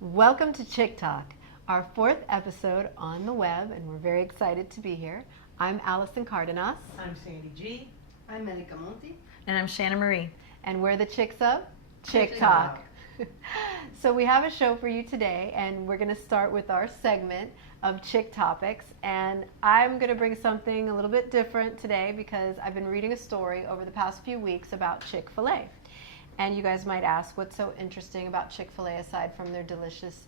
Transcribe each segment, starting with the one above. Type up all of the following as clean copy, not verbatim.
Welcome to Chick Talk, our fourth episode on the web, and we're very excited to be here. I'm Allison Cardenas. I'm Sandy G. I'm Monica Monti. And I'm Shanna Marie. And we're the chicks of Chick Chick Talk. So we have a show for you today, and we're going to start with our segment of Chick Topics. And I'm going to bring something a little bit different today because I've been reading a story over the past few weeks about Chick-fil-A. And you guys might ask, what's so interesting about Chick-fil-A aside from their delicious,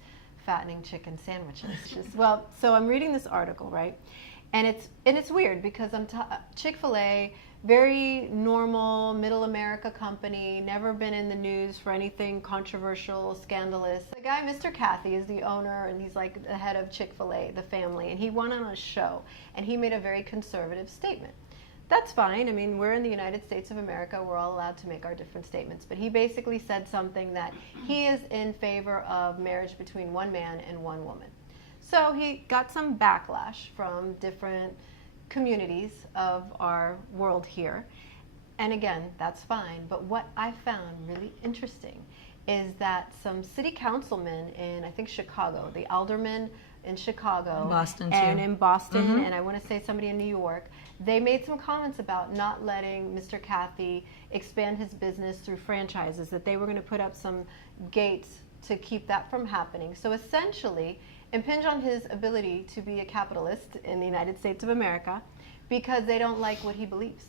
fattening chicken sandwiches? So I'm reading this article, right? And it's weird because Chick-fil-A, very normal, middle America company, never been in the news for anything controversial, scandalous. The guy, Mr. Cathy, is the owner, and he's like the head of Chick-fil-A, the family, and he went on a show, and he made a very conservative statement. That's fine. I mean, we're in the United States of America. We're all allowed to make our different statements. But he basically said something that he is in favor of marriage between one man and one woman. So he got some backlash from different communities of our world here. And again, that's fine. But what I found really interesting is that some city councilmen in, I think, Chicago, the aldermen in Chicago, Boston, and too. in Boston, Mm-hmm. and I want to say somebody in New York, they made some comments about not letting Mr. Cathy expand his business through franchises, that they were going to put up some gates to keep that from happening. So essentially, impinge on his ability to be a capitalist in the United States of America because they don't like what he believes.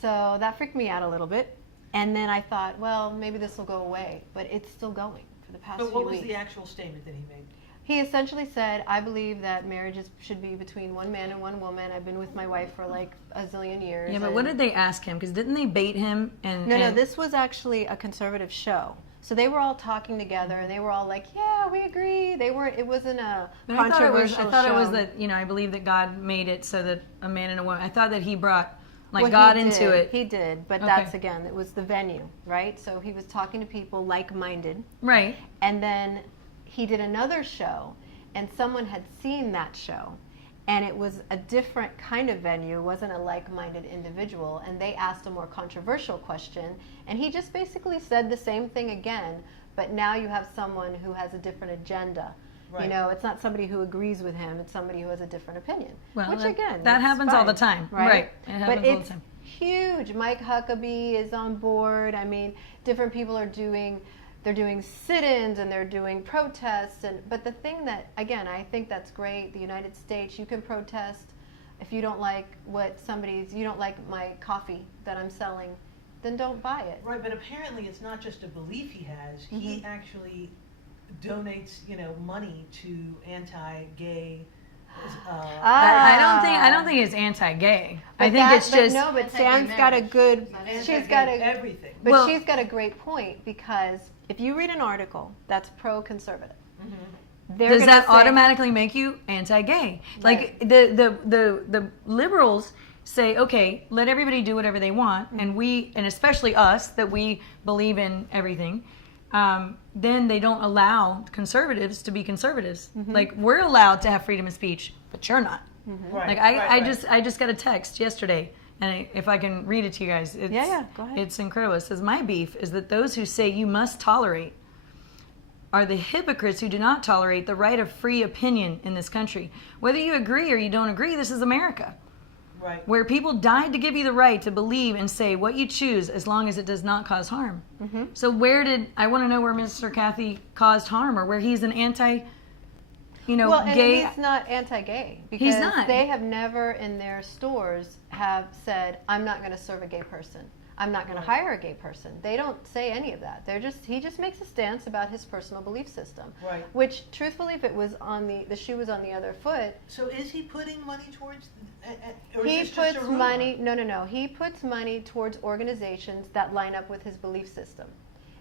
So that freaked me out a little bit. And then I thought, well, maybe this will go away. But it's still going for the past few But what was weeks. the actual statement that he made? He essentially said, I believe that marriages should be between one man and one woman. I've been with my wife for like a zillion years. Yeah, but what did they ask him? Because didn't they bait him? No, this was actually a conservative show. So they were all talking together, and they were all like, yeah, we agree. They weren't, it wasn't a But controversial I thought show. it was that, I believe that God made it so that a man and a woman, I thought that he brought Well, God he into did. it. He did, but Okay. that's, again, it was the venue, right? So he was talking to people like-minded. Right. And then he did another show, and someone had seen that show, and it was a different kind of venue. It wasn't a like-minded individual, and they asked a more controversial question, and he just basically said the same thing again, but now you have someone who has a different agenda. Right. It's not somebody who agrees with him, it's somebody who has a different opinion. Well, Which, again, that that's happens all fine, the time. right? It But happens all the it's time. huge. Mike Huckabee is on board. I mean, different people are doing sit-ins and they're doing protests. But the thing that, again, I think that's great. The United States, you can protest if you don't like you don't like my coffee that I'm selling, then don't buy it. Right, but apparently it's not just a belief he has. He actually donates, money to anti-gay. I don't think it's anti-gay. I think it's just but Anti-gay Sam's got a marriage. good. It's not She's anti-gay. got a everything. But Well- she's got a great point because if you read an article that's pro-conservative, they're does gonna that say- automatically make you anti-gay? Like the liberals say, okay, let everybody do whatever they want, and especially us that we believe in everything. Then they don't allow conservatives to be conservatives. Like we're allowed to have freedom of speech, but you're not. Right, Like right, I right. just got a text yesterday, and if I can read it to you guys, it's, go ahead. It's incredible. It says, my beef is that those who say you must tolerate are the hypocrites who do not tolerate the right of free opinion in this country. Whether you agree or you don't agree, this is America, Right. where people died to give you the right to believe and say what you choose as long as it does not cause harm. So I want to know where Mr. Cathy caused harm, or where he's an anti, Well, and gay. he's not anti-gay because He's not. they have never in their stores have said, I'm not going to serve a gay person. I'm not going to hire a gay person. They don't say any of that. He just makes a stance about his personal belief system. Right. Which, truthfully, if it was on the shoe was on the other foot, So is he putting money towards, or is he this just a puts rumor? money. No. He puts money towards organizations that line up with his belief system.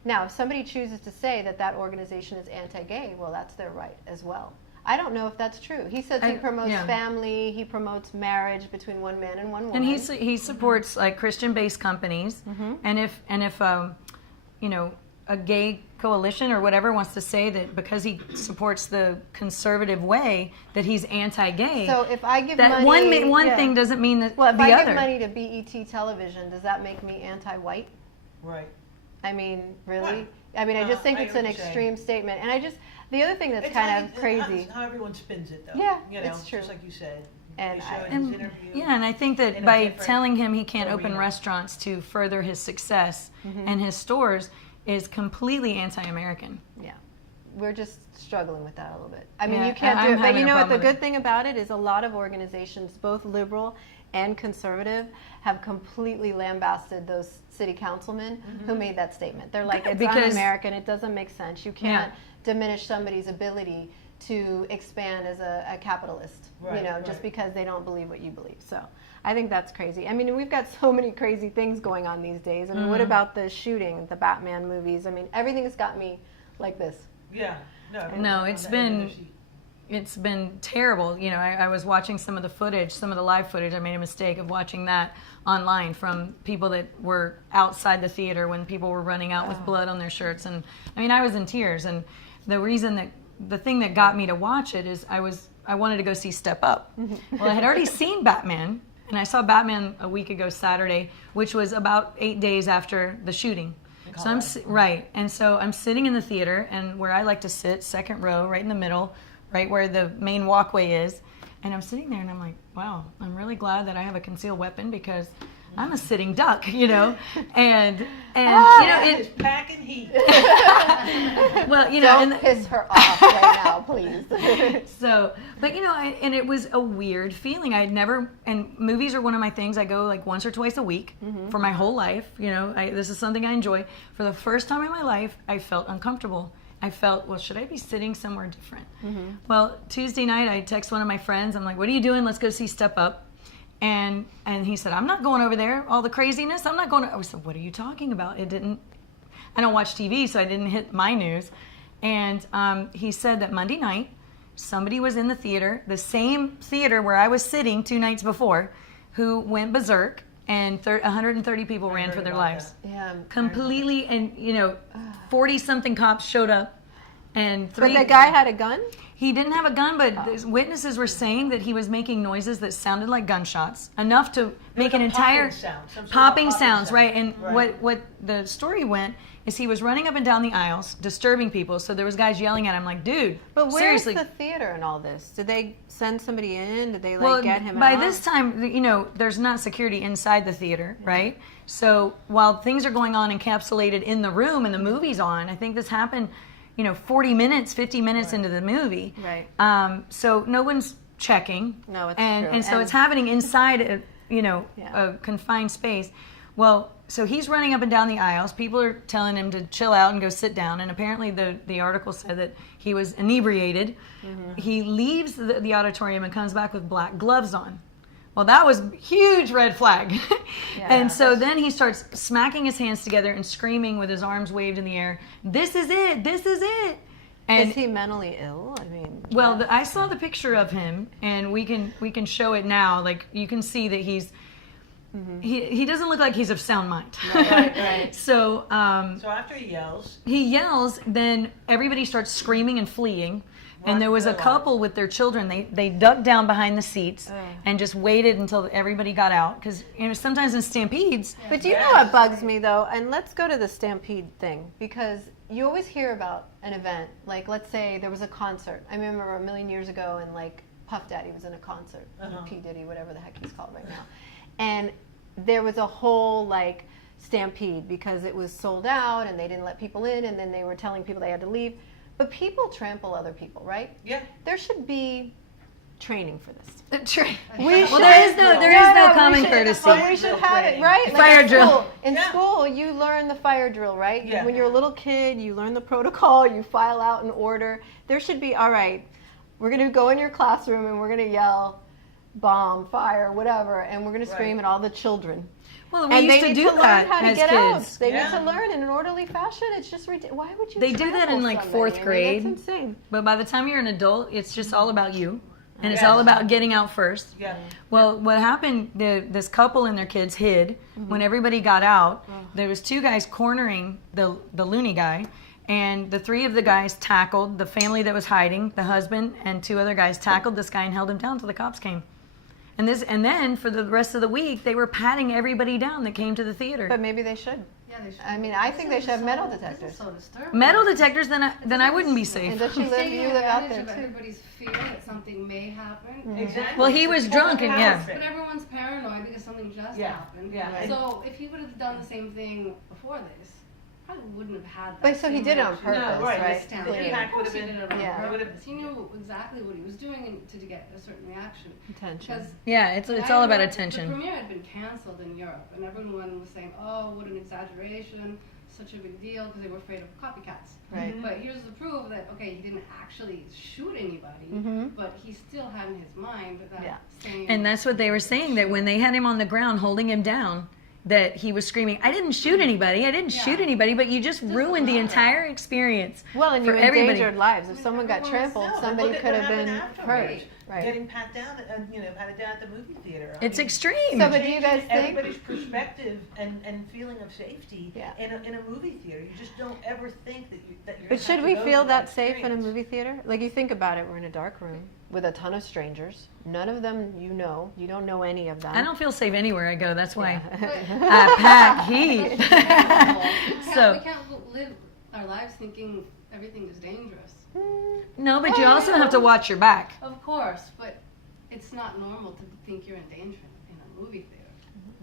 Now, if somebody chooses to say that organization is anti-gay, well, that's their right as well. I don't know if that's true. He says he promotes family, he promotes marriage between one man and one woman. And he supports like Christian-based companies, and if a gay coalition or whatever wants to say that because he supports the conservative way that he's anti-gay. So if I give that money, one thing doesn't mean that well, if the I other. give money to BET Television, does that make me anti-white? Right. I mean, really? Right. I mean, I just think I it's hear an what you're saying. extreme statement. And the other thing that's It's kind of how- crazy. It's how everyone spins it, though. Yeah, you know, it's true. Just like you said. And They I- show his And, interview. yeah, and I think that in a by different telling him he can't open arena. restaurants to further his success Mm-hmm. and his stores is completely anti-American. Yeah, we're just struggling with that a little bit. I mean, Yeah, you can't do I'm it, but having you a know what? The problem with good thing about it is a lot of organizations, both liberal and conservative, have completely lambasted those city councilmen who made that statement. They're like, it's Because- un-American. It doesn't make sense. You can't diminish somebody's ability to expand as a capitalist, Right, just right. because they don't believe what you believe. So I think that's crazy. I mean, we've got so many crazy things going on these days. I mean, what about the shooting, the Batman movies? I mean, everything's got me like this. Yeah. No, No, it's been- It's been terrible. You know, I was watching some of the footage, some of the live footage. I made a mistake of watching that online from people that were outside the theater when people were running out with blood on their shirts. And I mean, I was in tears. And the thing that got me to watch it is I wanted to go see Step Up. Well, I had already seen Batman, and I saw Batman a week ago Saturday, which was about 8 days after the shooting. So right, and so I'm sitting in the theater, and where I like to sit, second row, right in the middle, right where the main walkway is, and I'm sitting there, and I'm like, wow, I'm really glad that I have a concealed weapon because I'm a sitting duck, and you know, It's packing heat. well, you know, Don't and piss her off right now, please. so, but you know, and it was a weird feeling. I'd never, and movies are one of my things. I go like once or twice a week for my whole life. You know, this is something I enjoy. For the first time in my life, I felt uncomfortable. I felt, well, should I be sitting somewhere different? Well, Tuesday night, I text one of my friends. I'm like, what are you doing? Let's go see Step Up. And he said, I'm not going over there. All the craziness, I'm not going. I said, what are you talking about? I don't watch TV, so I didn't hit my news. And he said that Monday night, somebody was in the theater, the same theater where I was sitting 2 nights before, who went berserk, and 130 people ran for their lives. Yeah. Completely, and 40-something cops showed up, and But the guy had a gun? he didn't have a gun, but the witnesses were saying that he was making noises that sounded like gunshots, enough to make an a entire popping sound, some sort of popping popping sounds, sound. right? And Right. what the story went is he was running up and down the aisles, disturbing people. So there was guys yelling at him, like, "Dude, But where's seriously." the theater and all this? Did they send somebody in? Did they Well, get him by out? this time, there's not security inside the theater, right? So while things are going on encapsulated in the room and the movie's on, I think this happened, 40 minutes, 50 minutes into the movie. Right. So no one's checking. No, it's and, true. And so And- it's happening inside, Yeah. a confined space. Well, so he's running up and down the aisles. People are telling him to chill out and go sit down. And apparently the article said that he was inebriated. Mm-hmm. He leaves the auditorium and comes back with black gloves on. Well, that was a huge red flag. And so then he starts smacking his hands together and screaming with his arms waved in the air, "This is it! This is it!" And Is he mentally ill? I mean, well, I saw the picture of him, and we can show it now. Like, you can see that he doesn't look like he's of sound mind. right. So So after he yells, he yells, then everybody starts screaming and fleeing. And there was a couple with their children. They ducked down behind the seats and just waited until everybody got out. Because sometimes in stampedes, But do you know what bugs me though? And let's go to the Stampede thing, because you always hear about an event. Like, let's say there was a concert. I remember a million years ago, and like Puff Daddy was in a concert, P Diddy, whatever the heck he's called right now, and there was a whole like stampede because it was sold out and they didn't let people in, and then they were telling people they had to leave. But people trample other people, right? yeah. There should be training for this. well, there is no common courtesy. Well, we should have it, right? Fire in drill. School, in Yeah. school, you learn the fire drill, right? Yeah. When you're a little kid, you learn the protocol, you file out an order. There should be, all right, we're going to go in your classroom and we're going to yell, bomb, fire, whatever, and we're going to scream at all the children. Well, we And used they to need do to learn that how to as get kids. out. They Yeah. need to learn in an orderly fashion. It's just ridiculous. Why would you? They do that trample in, like, somebody? fourth I mean, grade. That's insane. But by the time you're an adult, it's just all about you. And it's Yes. all about getting out first. Yeah. Well, what happened, this couple and their kids hid. When everybody got out, there was 2 guys cornering the loony guy, and the 3 of the guys tackled the family that was hiding, the husband and 2 other guys tackled this guy and held him down until the cops came. And then for the rest of the week, they were patting everybody down that came to the theater. But maybe they should. Yeah, they should. I mean, I think they should have metal This detectors. is so disturbing. Metal detectors, then I wouldn't be And safe. don't you It's live? taking You live out advantage there of too. everybody's fear that something may happen. Exactly. Well, he It's was a drunk and- power yeah. thing. But everyone's paranoid because something just Yeah, happened. yeah. Right. So if he would have done the same thing before this, probably wouldn't have had that. But so he same did it on reaction. purpose, right. right? This town. The Clearly. impact Of course would he have did been. it on Yeah. purpose. He knew exactly what he was doing to get a certain reaction. Attention. Because Yeah, it's I all about remember attention. The premiere had been canceled in Europe, and everyone was saying, "Oh, what an exaggeration! Such a big deal," because they were afraid of copycats. Right. But here's the proof that okay, he didn't actually shoot anybody, Mhm. but he still had in his mind that Yeah. same. And that's what they were saying, that when they had him on the ground holding him down, that he was screaming, I didn't shoot anybody, I didn't Yeah. shoot anybody, but you just ruined the matter. entire experience Well, and you for everybody. endangered lives. If I mean, someone got everyone was- trampled, No, somebody look at could what have been happened hurt. afterwards. Right. Getting patted down at the movie theater. I It's mean, extreme. So, but do you guys think? everybody's perspective and feeling of safety Yeah. in a movie theater? You just don't ever think that you're But gonna should have we to go feel through that safe in a experience. movie theater? Like you think about it, we're in a dark room with a ton of strangers. None of them you know. You don't know any of them. I don't feel safe anywhere I go, that's why Yeah. I pack heat. we can't So, live our lives thinking everything is dangerous. no, but you also have to watch your back. Of course, but it's not normal to think you're in danger in a movie theater.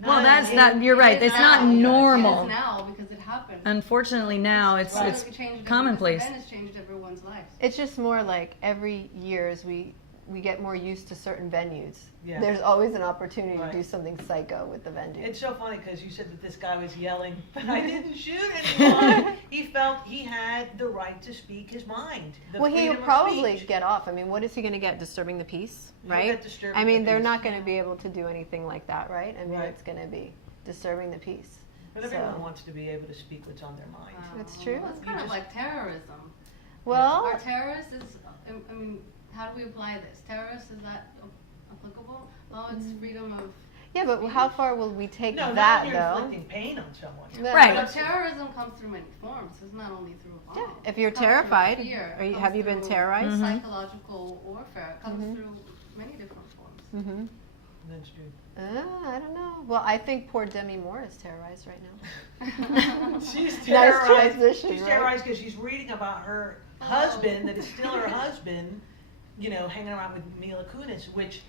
Well, that's in- not, you're right, It is it's not now. It normal. is now because it happened. Unfortunately now, it's commonplace. This event has changed everyone's lives. It's just more like every year as we get more used to certain venues. Yeah. There's always an opportunity Right. to do something psycho with the venue. It's so funny because you said that this guy was yelling, but I didn't shoot anyone. He felt he had the right to speak his mind. The Well, freedom he'll of probably speech. get off. I mean, what is he going to get? Disturbing the peace, He'll right? get disturbing I mean, the they're peace. not going to be able to do anything like that, right? I mean, Right. it's going to be disturbing the peace. But everyone So- wants to be able to speak what's on their mind. It's true. It's You kind of just- like terrorism. Well, Are terrorists is, I mean, how do we apply this? Terrorists, is that applicable? Oh, it's freedom of. yeah, but how far will we take No, that, not when you're though? inflicting pain on someone. No, Right. But terrorism comes through many forms. It's not only through a bomb. Yeah, if you're It comes through terrified, fear. are It you, comes have you been through terrorized? Psychological warfare. It comes through many different forms. Mm-hmm. That's true. I don't know. Well, I think poor Demi Moore is terrorized right now. She's Nice terrorized. transition, She's right? terrorized because she's reading about her husband that is still her husband, you know, hanging around with Mila Kunis, which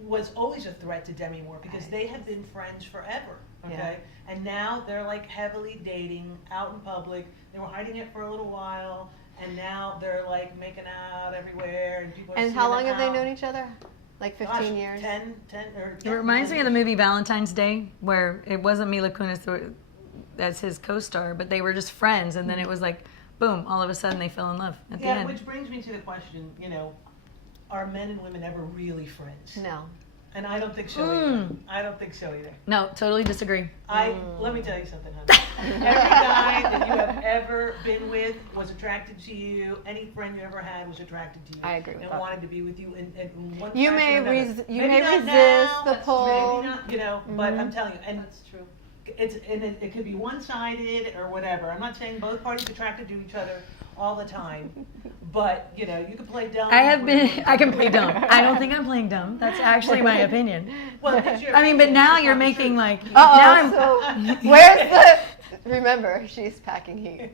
was always a threat to Demi Moore because Right. they have been friends forever. Okay, Yeah. and now they're like heavily dating out in public. They were hiding it for a little while, and now they're like making out everywhere, and people. Are And seeing how long them have they out. known each other? Like 15 Gosh, years? 10 or. It reminds me of the movie Valentine's Day, where it wasn't Mila Kunis as his co-star, but they were just friends, and then it was like, boom, all of a sudden they fell in love at the Yeah, end. which brings me to the question, you know, are men and women ever really friends? No. And I don't think so either. I don't think so either. No, totally disagree. Let me tell you something, honey. Every guy that you have ever been with was attracted to you. Any friend you ever had was attracted to you. I agree with and that. wanted to be with you in one You fashion may or another. you Maybe may not resist now, the that's pull. Maybe not, you know, but Mhm. I'm telling you, and That's true. it could be one-sided or whatever. I'm not saying both parties attracted to each other all the time, but you know, you can play dumb. I can play dumb. I don't think I'm playing dumb. That's actually my opinion. Well, it's your I mean, but opinion, now it's you're not the making truth. like, now I'm, So where's the? Remember, she's packing heat.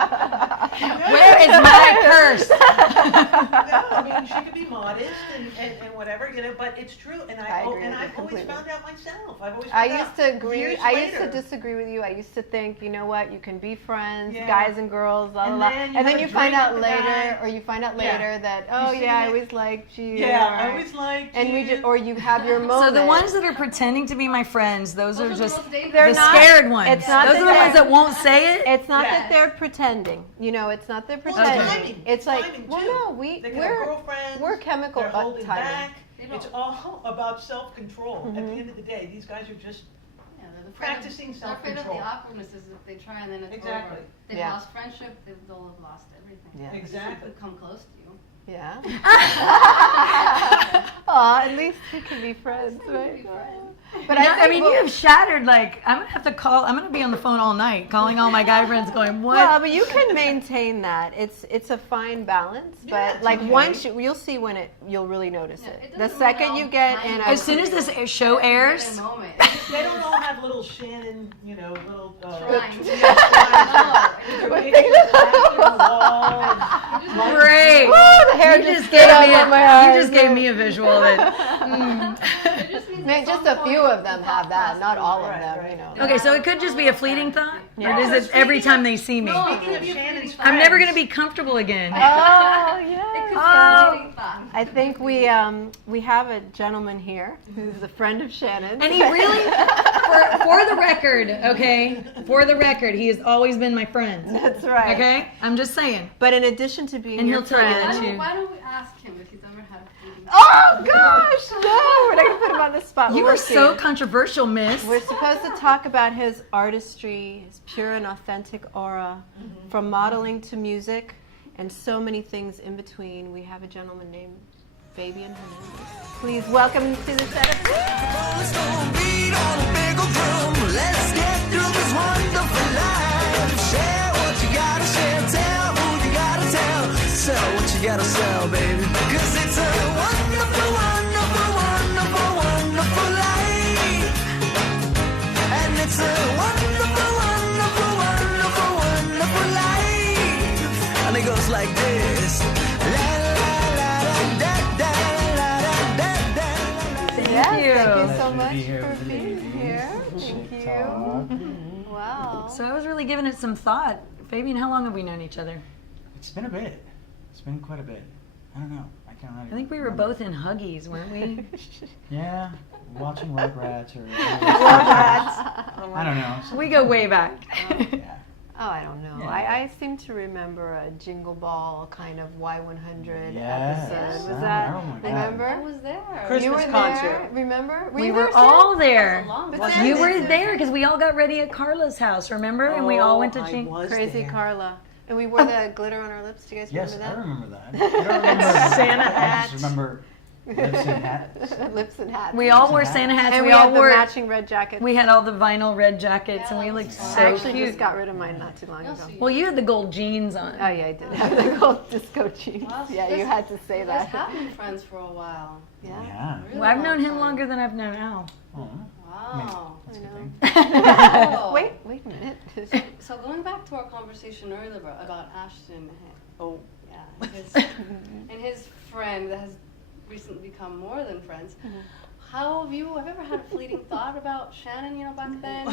where is my curse? No, I mean, she could be modest and whatever, you know, but it's true. And I agree and with you I've always completely. found out myself. I've always I found used out to agree. years I used to later. disagree with you. I used to think, you know what, you can be friends, Yeah. guys and girls, blah blah And blah. then you And then have you a find drink out with the later, guy. or you find out Yeah. later that, oh You yeah, I see it? always liked you. Yeah, or- I always liked And we you. just, or you have your moment. So the ones that are pretending to be my friends, those are Those are the just most dangerous. They're the not- scared ones. it's not Those that are the ones they're- that won't say it. It's not Yes. that they're pretending. You know, it's not they're Well, pretending. timing. It's like, Timing, well, too. no, They can have we're girlfriends, we're chemical they're holding timing. back. They It's don't- all about self-control. At the Mhm. end of the day, these guys are just Yeah, they're afraid of- practicing they're afraid of self-control. the awkwardnesses if they try and then it's Exactly. over. They've Yeah. lost friendship, they'll have lost everything. Yeah. Exactly. They'll come close to you. Yeah. Aw, at least we can be friends, right? But I mean, you have shattered, like, I'm going to be on the phone all night calling all my guy friends going, what? Well, but you can maintain that. It's a fine balance, Yeah, but it's like okay. once you'll see when you'll really notice Yeah, it. it The doesn't second really you get all in, time. As soon as this show In a airs, moment. They don't all have little Shannon, little Shrines. great. Woo, the hair You just just stood gave up me on my you eyes. just gave me a visual of it. It just means Man, at just some a few point of them the have that, thought not all of Right, them, right. you know. Okay, so it could just be a fleeting thought, Yeah. or is it every time they see me? No, Speaking of Shannon's I'm never friends, going to be comfortable again. Oh, It yeah. could be Oh. a fleeting thought. I think we have a gentleman here who's a friend of Shannon's. And he really, for the record, okay, for the record, he has always been my friend. That's right. Okay, I'm just saying. But in addition to being And your he'll tell you friend, that too. Why don't we ask him if he's ever had a fleeting thought? oh gosh, no, we're not gonna put him on the spot. You We'll are see. so controversial, miss. We're supposed to talk about his artistry, his pure and authentic aura, from modeling to music, and so many things in between. We have a gentleman named Fabian Hernandez. Please welcome to the set of. Let's go beat on a bagel drum. Let's get through this wonderful life. Share what you gotta share. Tell who you gotta tell. Sell what you gotta sell, baby. 'Cause it's a wonderful, wonderful, wonderful, wonderful life. And it's a wonderful, wonderful, wonderful, wonderful life. And it goes like this. La la la da da la da da da la. Yes, Thank you. thank you so Pleasure to much be here for with the being ladies. here. Thank Chick you. talk. Wow. So I was really giving it some thought. Fabian, how long have we known each other? It's been a bit. It's been quite a bit. I don't know. I can't really I think we were remember. both in Huggies, weren't we? Yeah, watching Rugrats or. Rugrats. I don't know. We go way back. Yeah. Oh, I don't know. Yeah. I seem to remember a Jingle Ball kind of Y100 Yes. episode. Was Oh, that? oh my God. Remember? I was there. Christmas You were concert. there. Remember? We you were there, all Sam? there. That was a long But time. then- You were there because we all got ready at Carla's house, remember? And we all went to I Ching. was Crazy there. Carla. And we wore the glitter on our lips. Do you guys Yes, remember I that? remember that. I don't remember Santa I hats. just remember lips and hats. Lips and hats. We all Lips wore and Santa hats. hats. and we we all had the wore. matching red jackets. We had all the vinyl red jackets, and we Yeah, looked that's so fun. I actually cute. just got rid of mine not too long You'll ago. see. Well, you had the gold jeans on. Oh yeah, I did have the gold disco jeans. Wow, so Yeah, you you guys- had to say You guys that. have been friends for a while. Yeah. Yeah. Really Well, I've long known him time. longer than I've known Al. Oh, Wow. that's a I good know. thing. Wait a minute. So going back to our conversation earlier about Ashton, Oh, yeah, and his friend that has recently become more than friends. How have you ever had a fleeting thought about Shannon? You know, back then,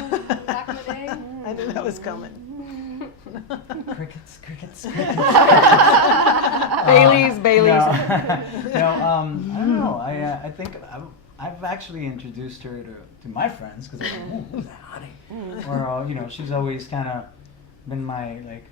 back in the day. I knew that was coming. Crickets, crickets, crickets. Baileys, Baileys. No, I don't know. I think I've actually introduced her to my friends because they're like, "Ooh, who's that hottie?" Or she's always kind of been my like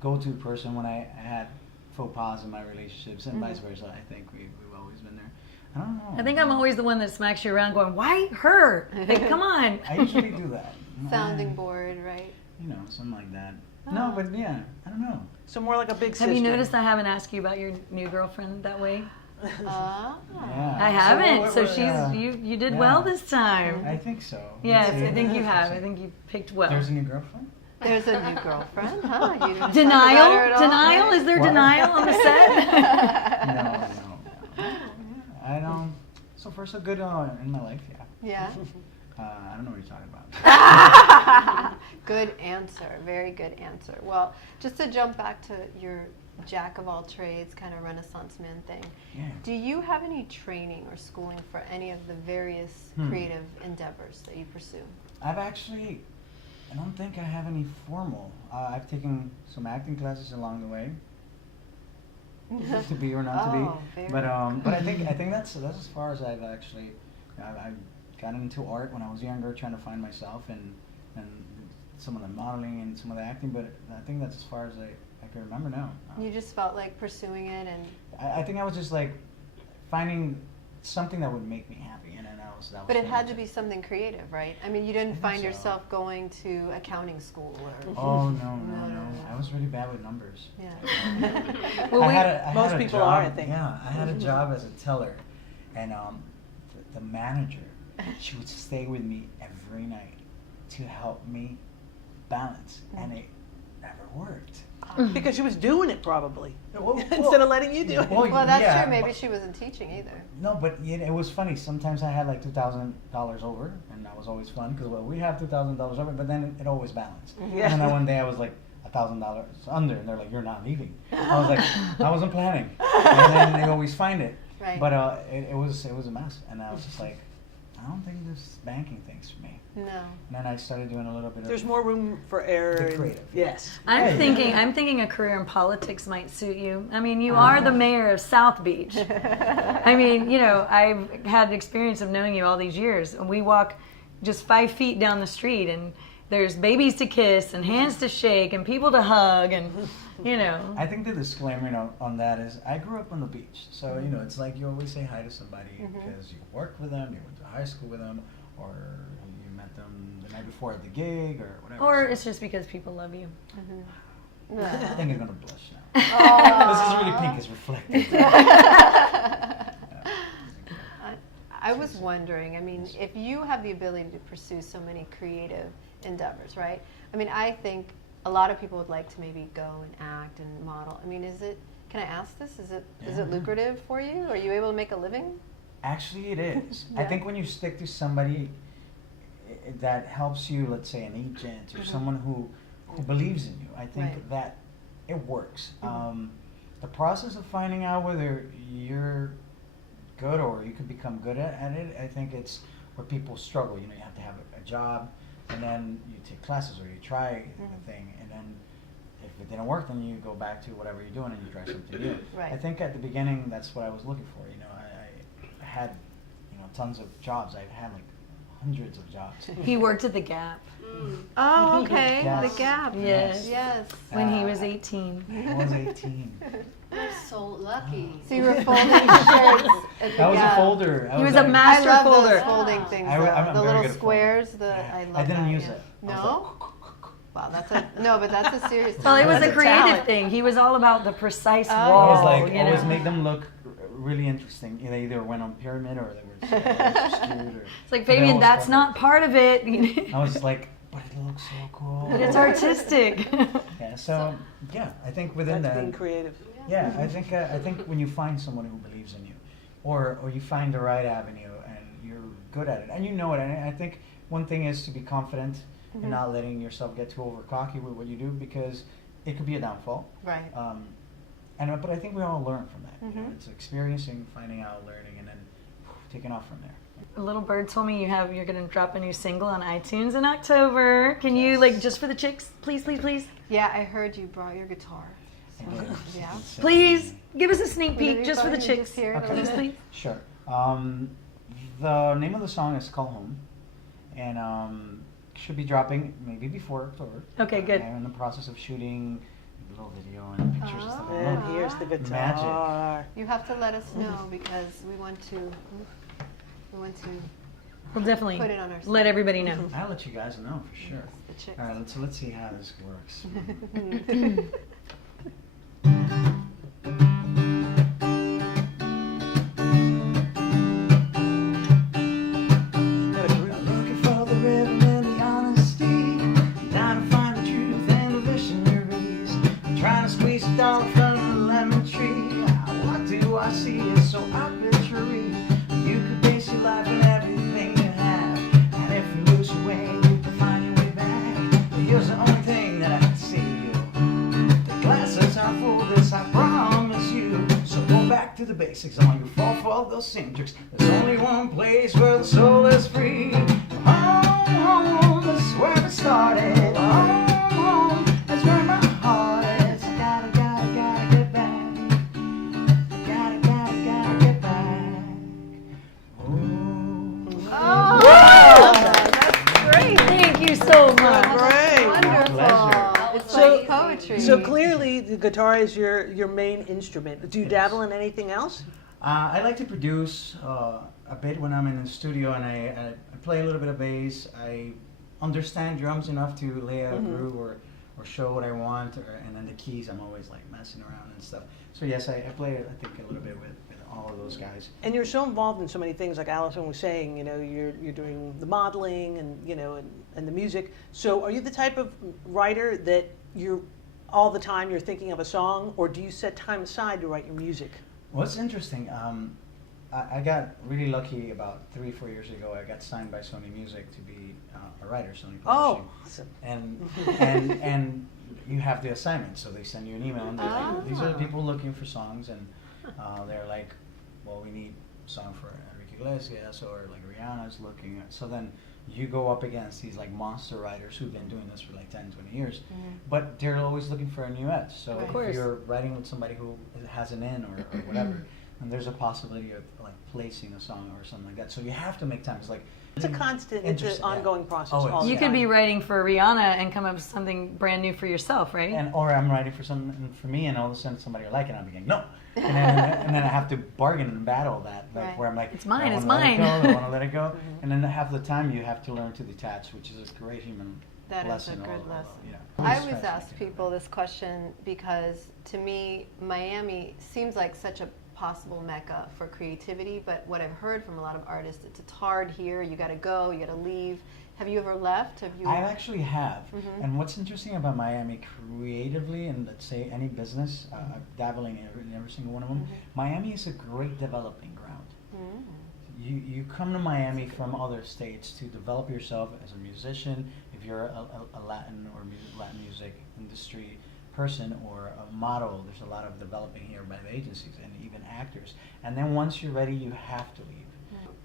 go-to person when I had faux pas in my relationships, and vice versa. I think we've always been there. I don't know. I think I'm always the one that smacks you around, going, "Why her? Like, come on." I usually do that. Sounding board, right? Something like that. No, but yeah, I don't know. So more like a big sister. Have you noticed I haven't asked you about your new girlfriend that way? Ah. Yeah. I haven't. what- So what- she's you did yeah. well this time. I think so. Yes, See? I think you have. I think you picked well. There's a new girlfriend. There's a new girlfriend, huh? You didn't talk about her Denial? at all? Denial? Is there What? denial on the set? No. I don't. So far, so good in my life. Yeah. Yeah. I don't know what you're talking about. Good answer. Very good answer. Well, just to jump back to your jack of all trades kind of Renaissance man thing, Yeah. do you have any training or schooling for any of the various creative endeavors that you pursue? I've actually. I don't think I have any formal. I've taken some acting classes along the way. To be or not to Oh, be. very But I think that's as far as I've actually. I've gotten into art when I was younger, trying to find myself and some of the modeling and some of the acting. But I think that's as far as I can remember now. You just felt like pursuing it and I think I was just like finding something that would make me happy, and then that was But it the had to music. be something creative, right? I mean, you didn't think find so. yourself going to accounting school or. Oh no, No, no, no, no! no. I was really bad with numbers. Yeah. Well, I most had a people job, are, I think. Yeah, I had a job as a teller, and the manager, she would stay with me every night to help me balance, and it never worked. Because she was doing it probably Well, instead of letting you do it. well, Well, that's yeah, true. Maybe but- she wasn't teaching either. No, but it was funny. Sometimes I had like $2,000 over, and that was always fun because we have $2,000 over, but then it always balanced. Yeah. And then one day I was like $1,000 under, and they're like, "You're not leaving." I was like, "I wasn't planning," and then they always find it. Right. But it was a mess, and I was just like, I don't think this banking thing's for me. No. And then I started doing a little bit There's of more room for error. The and- creative. Yes. I'm Hey. thinking a career in politics might suit you. I mean, you are the mayor of South Beach. I mean, you know, I've had the experience of knowing you all these years, and we walk just 5 feet down the street, and there's babies to kiss and hands to shake and people to hug, and you know. I think the disclaimer on that is I grew up on the beach, so you know it's like you always say hi to somebody because you worked with them, you went to high school with them, or you met them the night before at the gig or whatever. Or So it's just because people love you. I think I'm gonna blush now. This is really pink. It's reflective. I was wondering, I mean, if you have the ability to pursue so many creative endeavors, right? I mean, I think a lot of people would like to maybe go and act and model. I mean, can I ask this? Is it Yeah. lucrative for you? Are you able to make a living? Actually, it is. I Yeah. think when you stick to somebody that helps you, let's say an agent or someone who believes in you, I think Right. that it works. The process of finding out whether you're good or you could become good at it, I think it's where people struggle. You know, you have to have a job, and then you take classes or you try the thing, and then if it didn't work, then you go back to whatever you're doing and you try something new. Right. I think at the beginning, that's what I was looking for. You know, I had, you know, tons of jobs. I had like hundreds of jobs. He worked at the Gap Oh, okay. Yes. The Gap. Yes. Yes. when he Uh, was 18. I was 18. You're so lucky. So you were folding shirts at the That was a Gap. folder. I He was like a I master love folder. those folding Wow. things. I'm though. very The good little at folding. squares. Yeah. I love I didn't that, use yeah. it. I was No. Wow, but that's a serious. Well, it was That's a a creative talent. thing. He was all about the precise Oh. I wall. was like, you always know? make them look really interesting. They either went on pyramid or they were skewed. Or, It's like, they Fabian, always that's felt not part of it. I was like, but it looks so cool. But it's artistic. Yeah. So yeah, I think within That's that. being creative. Yeah, I think when you find someone who believes in you, or you find the right avenue and you're good at it, and you know it, and I think one thing is to be confident and not letting yourself get too over cocky with what you do because it could be a downfall. Right. But I think we all learn from that. You know, it's experiencing, finding out, learning, and then taking off from there. A little bird told me you're gonna drop a new single on iTunes in October. Can you just for the chicks, please, please, please, Yeah, I heard you brought your guitar. So, And then yeah. it's, please give us a sneak Would it peek be just for fun the to chicks. just hear it a Okay. little Please, bit? please. Sure. The name of the song is Call Home, and should be dropping maybe before October. Okay, good. I'm in the process of shooting a little video and pictures and stuff. Oh. And Look, here's the Magic. guitar. You have to let us know because we want to We'll definitely put it on our site. let everybody know. I'll let you guys know for sure. The chicks. All right, so let's see how this works. Got a groove. Looking for the rhythm and the honesty, trying to find the truth and the visionaries, trying to squeeze a dollar from the lemon tree. What do I see? It's so arbitrary. You could base your life on everything you have, and if you lose your way, you can find your way back. You're the only thing that I can see you. The glasses are full, this I promise you. So go back to the basics, on you fall for those same tricks. There's only one place where the soul is free. Home, home, that's where it started. Home, home, that's where my heart is. Gotta get back. Gotta get back. Ooh. Oh, that's great. Thank you so much. Great. Wonderful. pleasure. It's So- like poetry. So clearly, the guitar is your main instrument. Do you dabble in anything else? I like to produce a bit when I'm in the studio, and I play a little bit of bass. I understand drums enough to lay a groove or show what I want, and then the keys, I'm always like messing around and stuff. So yes, I play, I think, a little bit with all of those guys. And you're so involved in so many things, like Allison was saying. You know, you're doing the modeling and and the music. So are you the type of writer that you're all the time you're thinking of a song, or do you set time aside to write your music? What's interesting, I got really lucky about 3-4 years ago. I got signed by Sony Music to be a writer, Sony Publishing. Awesome. And you have the assignment, so they send you an email and they're like, these are the people looking for songs, and they're like, well, we need a song for Enrique Iglesias, or like Rihanna's looking at. So then you go up against these like monster writers who've been doing this for like 10, 20 years, but they're always looking for a new edge. So if you're writing with somebody who has an in or whatever, and there's a possibility of like placing a song or something like that. So you have to make time. It's a constant, it's an Interesting, ongoing process. Always. all the You could time. be writing for Rihanna and come up with something brand new for yourself, right? Or I'm writing for something for me, and all of a sudden somebody will like it, and I'm beginning, no. And then I have to bargain and battle that, like, Right. where I'm like, It's mine, I it's wanna let it mine. go, I want to let it go. And then half the time you have to learn to detach, which is a great human That is a lesson. good lesson. Yeah. I always ask people this question because to me, Miami seems like such a possible mecca for creativity, but what I've heard from a lot of artists, it's hard here, you gotta go, you gotta leave. Have you ever left? Have you? I actually have. And what's interesting about Miami creatively, and let's say any business, dabbling in every single one of them, Miami is a great developing ground. You come to Miami from other states to develop yourself as a musician, if you're a Latin or Latin music industry person, or a model. There's a lot of developing here by the agencies and even actors. And then once you're ready, you have to leave.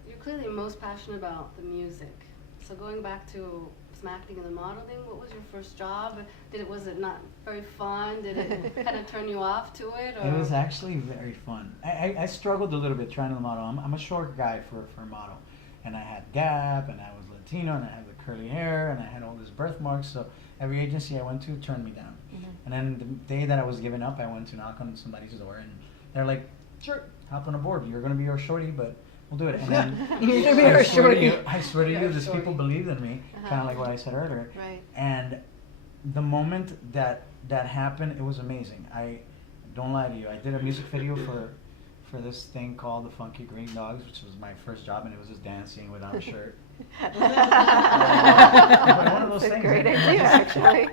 You're clearly most passionate about the music. So going back to some acting and the modeling, what was your first job? Was it not very fun? Did it kind of turn you off to it? Or? It was actually very fun. I struggled a little bit trying to model. I'm a short guy for a model. And I had Gap, and I was Latino, and I had the curly hair, and I had all these birthmarks. So every agency I went to turned me down. And then the day that I was giving up, I went to knock on somebody's door, and they're like, sure, hop on a board. You're going to be our shorty, but we'll do it. And then You're gonna be our shorty. I swear to you, these shorty. people believed in me, kind of like what I said earlier. Right. And the moment that happened, it was amazing. I don't lie to you. I did a music video for this thing called the Funky Green Dogs, which was my first job, and it was just dancing without a shirt. One of those That's a things, great like, idea, actually.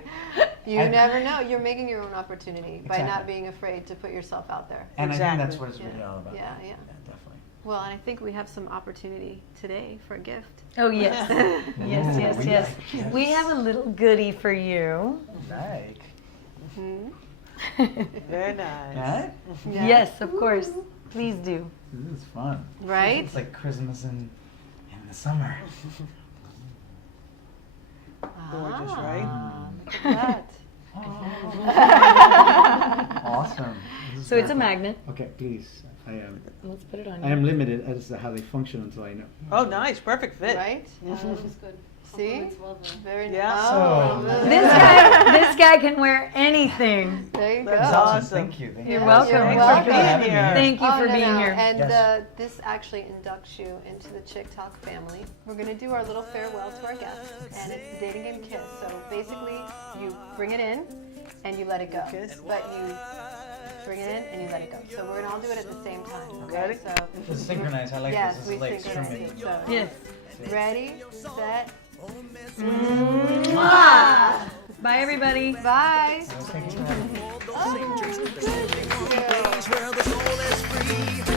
You I- never know. You're making your own opportunity by not Exactly. being afraid to put yourself out there. And I think that's Exactly. what it's really all about. Yeah. Definitely. Well, and I think we have some opportunity today for a gift. Oh, yes. Yes, Ooh, yes, we yes. like gifts. We have a little goodie for you. Like, Very nice. right? Yes, of course. Please do. This is fun. Right? It's like Christmas in the summer. Gorgeous, right? Look at Awesome. This is So it's a perfect. magnet. Okay, please. I am. Let's put it on I you. am limited as to how they function until I know. Oh, nice, perfect that. fit. Right? That was good. See? Compliments well done. Very Yeah. nice. So- This guy can wear anything. There you go. That's Awesome. awesome. Thank you. Thank You're you. welcome. You're Thanks welcome. for being here. Thank you Oh, for no, being no. here. And Yes. this actually inducts you into the Chick Talk family. We're going to do our little farewell to our guests, and it's the dating game kiss. So basically, you bring it in and you let it go. Kiss. But you bring it in and you let it go. So we're going to all do it at the same time. Okay? Ready? So This is synchronized. I like yes, this. we This is like synchronize swimming. it. So Yes. ready, set, Bye, everybody. bye. Thank you for having me. Oh, good. Days where the soul is free.